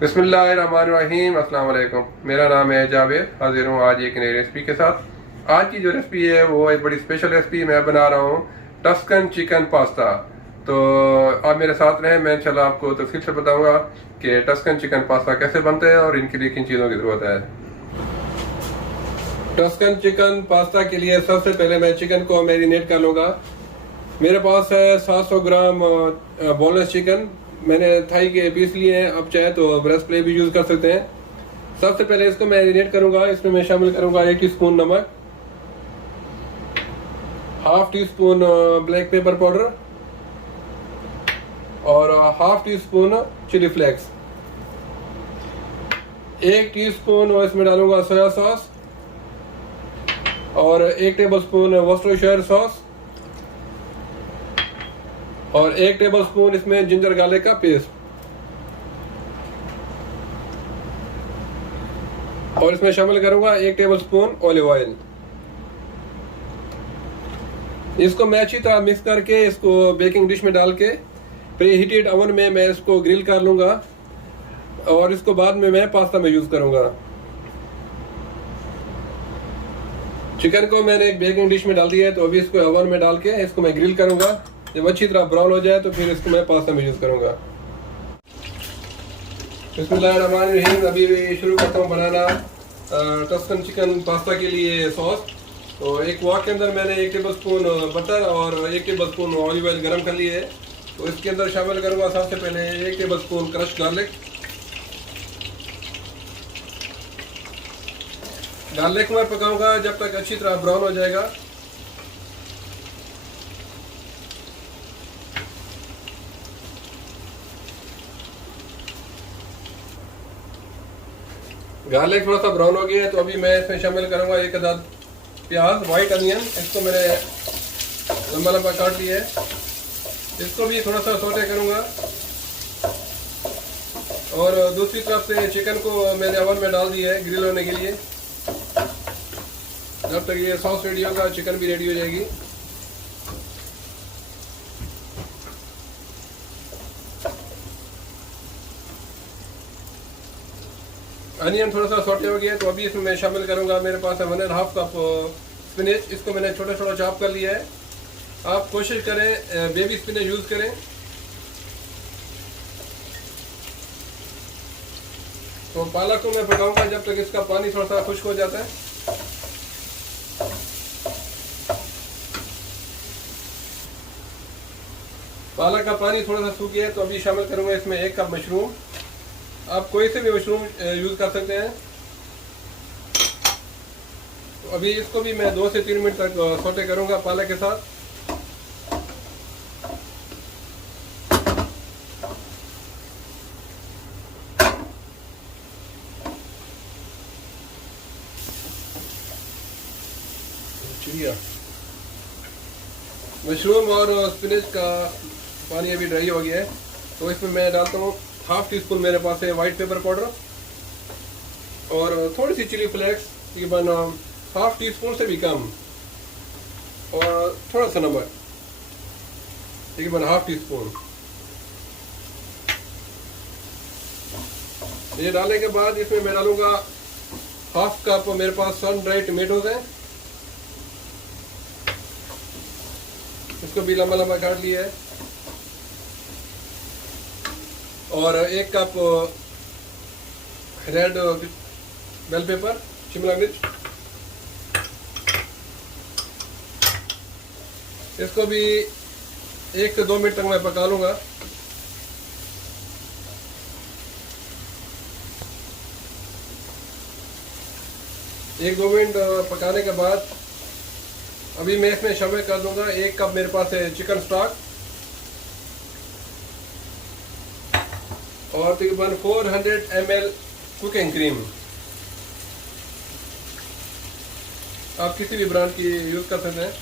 बिस्मिल्लाहिर्रहमानिर्रहीम, अस्सलाम वालेकुम। मेरा नाम है जावेद, हाजिर हूँ आज एक नई रेसिपी के साथ। आज की जो रेसिपी है वो एक बड़ी स्पेशल रेसिपी मैं बना रहा हूँ, टस्कन चिकन पास्ता। तो आप मेरे साथ रहें, मैं इंशाल्लाह आपको तफसील से बताऊँगा कि टस्कन चिकन पास्ता कैसे बनते हैं और इनके लिए किन चीज़ों की ज़रूरत है। टस्कन चिकन पास्ता के लिए सबसे पहले मैं चिकन को मैरिनेट कर लूँगा। मेरे पास है 700 ग्राम बोनलेस चिकन। मैंने थाई के पीस लिए हैं, आप चाहे तो ब्रेस्ट प्ले भी यूज़ कर सकते हैं। सबसे पहले इसको मैरिनेट करूंगा। इसमें मैं शामिल करूंगा 1 टीस्पून नमक, हाफ टी स्पून ब्लैक पेपर पाउडर और हाफ टी स्पून चिली फ्लेक्स। 1 टीस्पून इसमें डालूंगा सोया सॉस और 1 टेबलस्पून वॉस्टरशायर सॉस और 1 टेबलस्पून इसमें जिंजर गार्लिक का पेस्ट। और इसमें शामिल करूंगा 1 टेबलस्पून ऑलिव ऑयल। इसको मैं अच्छी तरह मिक्स करके इसको बेकिंग डिश में डाल के प्री हीटेड ओवन में मैं इसको ग्रिल कर लूंगा और इसको बाद में मैं पास्ता में यूज करूंगा। चिकन को मैंने एक बेकिंग डिश में डाल दिया है, तो अभी इसको ओवन में डाल के इसको मैं ग्रिल करूंगा। जब अच्छी तरह ब्राउन हो जाए तो फिर इसको मैं पास्ता में यूज करूंगा। बिस्मिल्लाहिर्रहमानिर्रहीम। अभी शुरू करता हूँ बनाना टस्कन चिकन पास्ता के लिए सॉस। तो एक वॉक के अंदर मैंने 1 टेबलस्पून बटर और 1 टेबलस्पून ऑलिव ऑयल गर्म कर लिए है। तो इसके अंदर शामिल करूंगा सबसे पहले 1 टेबलस्पून क्रश गार्लिक। गार्लिक को मैं पकाऊंगा जब तक अच्छी तरह ब्राउन हो जाएगा। गार्लिक थोड़ा सा ब्राउन हो गया है, तो अभी मैं इसमें शामिल करूंगा 1 अदद प्याज, वाइट अनियन। इसको मैंने लंबा लंबा काट लिया है। इसको भी थोड़ा सा सौटे करूंगा। और दूसरी तरफ से चिकन को मैंने ओवन में डाल दिया है ग्रिल होने के लिए। जब तक ये सॉस रेडी होगा चिकन भी रेडी हो जाएगी। अनियन थोड़ा सा सॉटे हो गया है, तो अभी इसमें मैं शामिल करूंगा, मेरे पास है 1.5 कप स्पिनच। इसको मैंने छोटा छोटा चॉप कर लिया है। आप कोशिश करें बेबी स्पिनच यूज करें। तो पालक को मैं पकाऊंगा जब तक इसका पानी थोड़ा सा खुश्क हो जाता है। पालक का पानी थोड़ा सा सूख गया है, तो अभी शामिल करूंगा इसमें 1 कप मशरूम। आप कोई से भी मशरूम यूज कर सकते हैं। तो अभी इसको भी मैं 2 से 3 मिनट तक सौटे करूंगा पालक के साथ। मशरूम और स्पिनच का पानी अभी ड्राई हो गया है, तो इसमें मैं डालता हूँ हाफ टी स्पून, मेरे पास है वाइट पेपर पाउडर और थोड़ी सी चिली फ्लेक्स, तकरीबन हाफ टी स्पून से भी कम, और थोड़ा सा नमक, तकरीबन हाफ टी स्पून। ये डालने के बाद इसमें मैं डालूंगा हाफ कप, मेरे पास सन ड्राई टमेटोज हैं। इसको भी लंबा लंबा काट लिया है। और 1 कप रेड बेल पेपर, शिमला मिर्च। इसको भी 1 से 2 मिनट तक मैं पका लूंगा। एक 2 मिनट पकाने के बाद अभी मैं इसमें शामिल कर दूंगा 1 कप, मेरे पास है चिकन स्टॉक और तकरीबन 400 ml कुकिंग क्रीम। आप किसी भी ब्रांड की यूज कर सकते हैं।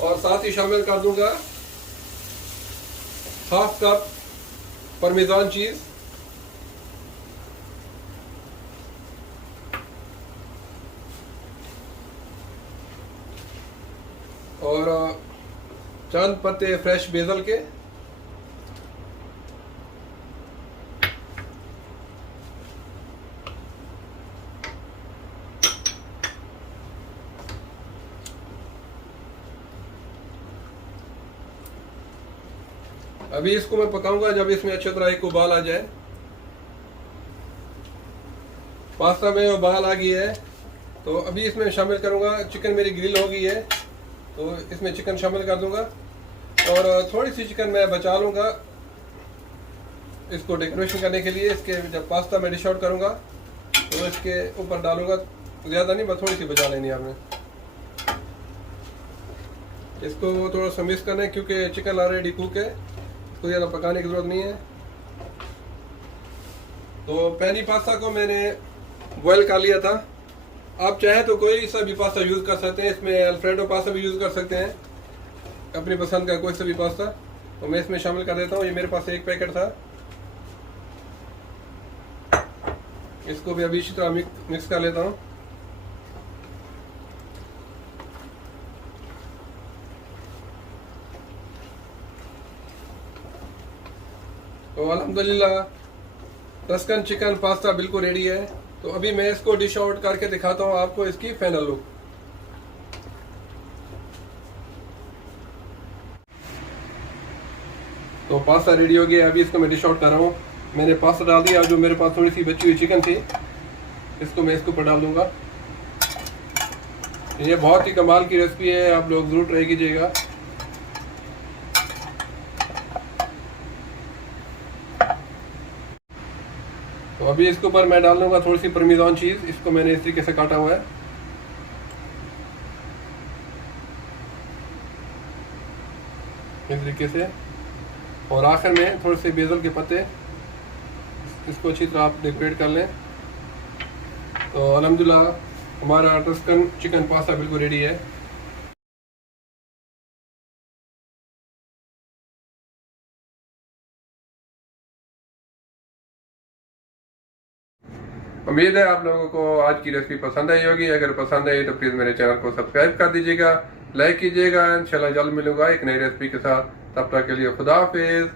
और साथ ही शामिल कर दूंगा हाफ कप पार्मेजान चीज। और चंद पत्ते फ्रेश बेसल के। अभी इसको मैं पकाऊंगा जब इसमें अच्छी तरह एक उबाल आ जाए। पास्ता में उबाल आ गई है तो अभी इसमें शामिल करूंगा, चिकन मेरी ग्रिल हो गई है तो इसमें चिकन शामिल कर दूंगा और थोड़ी सी चिकन मैं बचा लूंगा इसको डेकोरेशन करने के लिए। इसके जब पास्ता मैं डिश आउट करूंगा तो इसके ऊपर डालूंगा, ज़्यादा नहीं, बस थोड़ी सी बचा लेनी है आपने। इसको थोड़ा सा मिक्स करना है क्योंकि चिकन ऑलरेडी कुक है, इसको ज़्यादा पकाने की ज़रूरत नहीं है। तो पेनी पास्ता को मैंने बॉयल कर लिया था। आप चाहे तो कोई सा भी पास्ता यूज़ कर सकते हैं, इसमें अल्फ्रेडो पास्ता भी यूज़ कर सकते हैं, अपनी पसंद का कोई सा भी पास्ता। तो मैं इसमें शामिल कर देता हूँ, ये मेरे पास एक पैकेट था। इसको भी अभी इसी तरह मिक्स कर लेता हूँ। तो अल्हम्दुलिल्लाह टस्कन चिकन पास्ता बिल्कुल रेडी है। तो अभी मैं इसको डिश आउट करके दिखाता हूँ आपको इसकी फाइनल लुक। तो पास्ता रेडी हो गया, अभी इसको मैं डिश आउट कर रहा हूँ। मैंने पास्ता डाल दिया, जो मेरे पास थोड़ी सी बची हुई चिकन थी इसको मैं इसके ऊपर डाल दूंगा। ये बहुत ही कमाल की रेसिपी है, आप लोग ज़रूर ट्राई कीजिएगा। तो अभी इसके ऊपर मैं डाल दूंगा थोड़ी सी परमेज़ान चीज़, इसको मैंने इस तरीके से काटा हुआ है। इस तरीके से, और आखिर में थोड़े से बेसल के पत्ते, इसको अच्छी तरह आप डेकोरेट कर लें। तो अल्हम्दुलिल्लाह हमारा टस्कन चिकन पास्ता बिल्कुल रेडी है। उम्मीद है आप लोगों को आज की रेसिपी पसंद आई होगी। अगर पसंद आई तो प्लीज़ मेरे चैनल को सब्सक्राइब कर दीजिएगा, लाइक कीजिएगा। इंशाल्लाह जल्द मिलूंगा एक नई रेसिपी के साथ, तब तक के लिए खुदा हाफिज़।